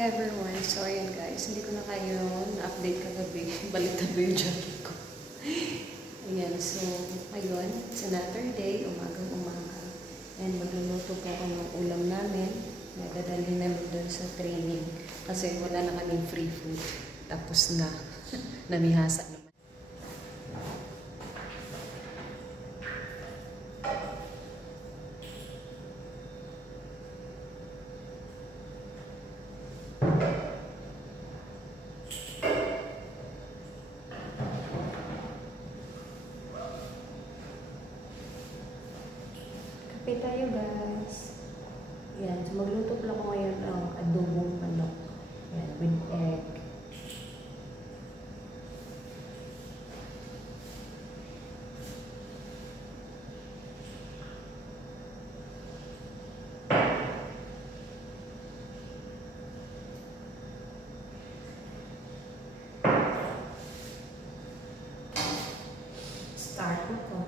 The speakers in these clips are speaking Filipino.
everyone. So, ayan guys, hindi ko na kayo na-update kagabi. Baliktad ba yung jacket ko? Ayan, so, ayun, it's another day, umagang-umaga. And magluluto po ako ng ulam namin. Nadadali namin doon sa training. Kasi wala na kaming free food. Tapos na, namihasa naman. Kape tayo guys. Yan, so magluto pala ko ngayon ng adobong manok. Yan, with egg. Start na ko.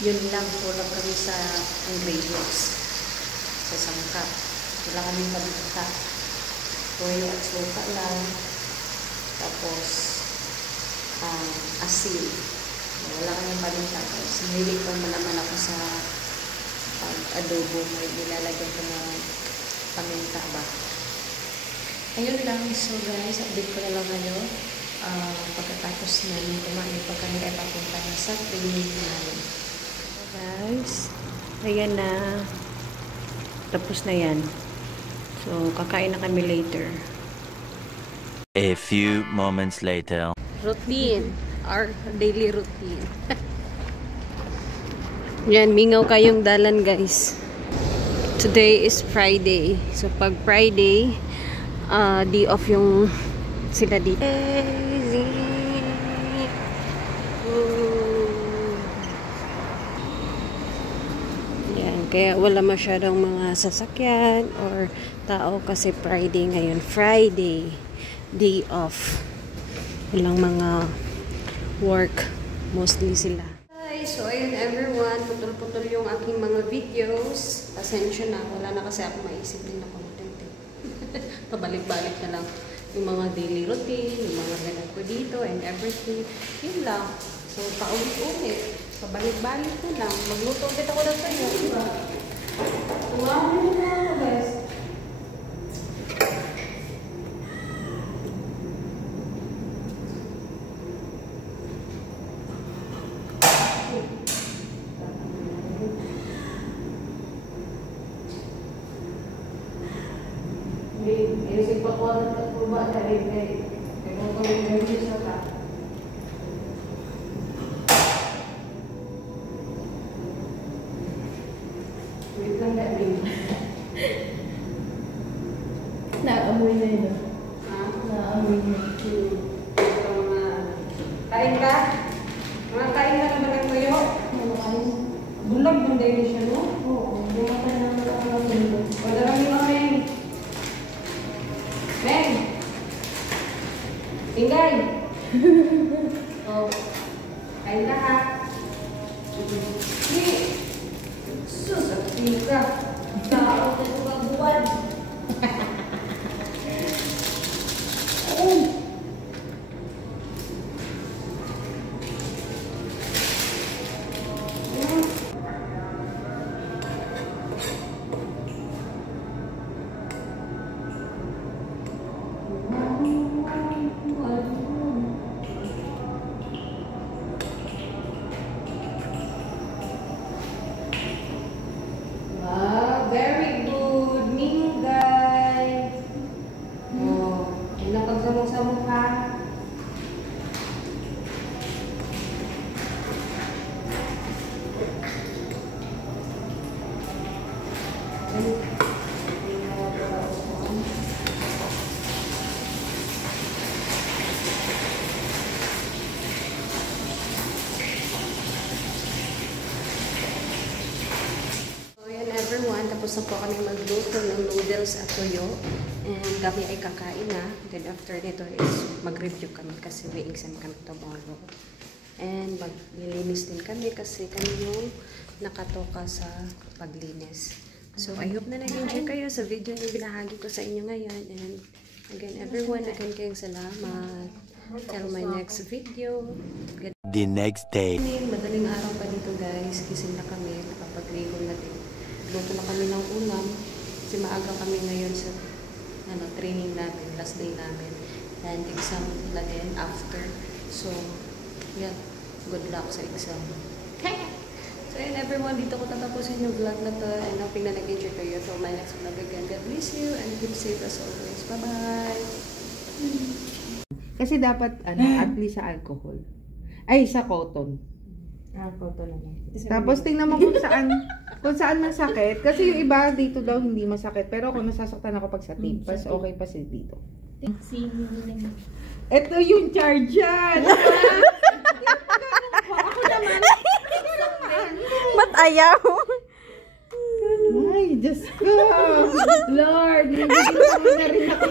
Yun lang, kulang kami sa ingredients. Sa sangka. Wala kami paminta. Toyo at suka lang. Tapos, asin. Wala kami paminta. Sinilig pa naman ako sa adobo. May nilalagyan ko ng paminta ba. Ayun lang. So guys, update ko na lang kayo. Pagkatapos namin kumain pa kami ay papunta na sa training namin. Guys, ayan na, tapos na yan, so kakain na kami later. A few moments later. Routine, our daily routine. Yan, mingaw kayong dalan guys. Today is Friday, so pag Friday day off yung sila dito. Kaya wala masyadong mga sasakyan or tao kasi Friday ngayon. Friday, day off. Walang mga work. Mostly sila. Hi, so ayun everyone. Putol-putol yung aking mga videos. Pasensya na. Wala na kasi ako maisip din na content. Pabalik-balik na lang yung mga daily routine, yung mga ganap ko dito and everything. Yun lang. So, paulit-ulit. Pabalik-balik ko lang. Magluto ulit ako lang sa'yo. Tumahan mo na ako, guys. Ikaw at kuba na rin kayo. Kaya kung kami ganyan sa ka. Wait lang na rin. Naamoy na yun. Naamoy na. Kain ka? Mga kain na naman ang tuyo? Nakain. Bulag ng daily siya, no? Oo. Bumatay na naman ang mundo. Wala kami mga Meng. Meng! Ingay! Oh. Kain na ha. Hindi. Susakti ka. Tao na tumaguan. Very good. Mingay. Oh, napagsamong-samong ka. Everyone, tapos na po kami magluto ng noodles at toyo. And kami ay kakain na. Then after nito is mag-review kami kasi may exam kami tomorrow. And maglilinis din kami kasi kami yung nakatoka sa paglinis. So I hope na nag-enjoy kayo sa video na binahagi ko sa inyo ngayon. And again, everyone, again kayong salamat. Till my next video. The next day. Madaling araw pa dito guys. Gising na kami. Nakapag-ligo na din. Luto na kami ng ulam kasi maaga kami ngayon sa training namin, last day namin, and exam na din after. So, yeah, good luck sa exam. So, yun everyone, dito ko tatapusin yung vlog na to, and hoping na nag-enjoy kayo. So, my next vlog again. God bless you and keep safe as always. Bye-bye! Kasi dapat, at least sa alcohol. Ay, sa cotton. Photo na lang. Tapos tingnan mo kung saan masakit. Kasi yung iba dito daw hindi masakit. Pero ako nasasaktan ako pag sa tape. Mas okay pa si dito. Ito yung charge yan. Ako naman. Ba't ayaw? Ay, Diyos ko. Lord, nabigyan mo na rin ako.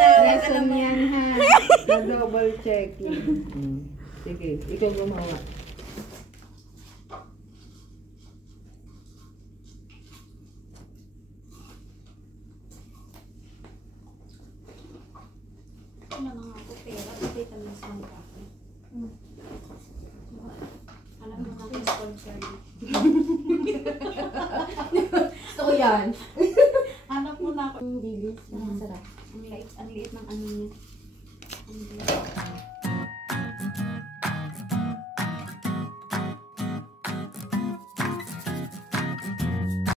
Lesson yan ha. Na-double checking. Sige, ikaw gumawa. Ano nga ako pera, hindi ka na sa mga kape. Alam mo nga yung sponsor niya. Gusto ko yan. Hanap mo na ako yung dilis. Ang sarap. Ang liit ng ano niya. Ang liit.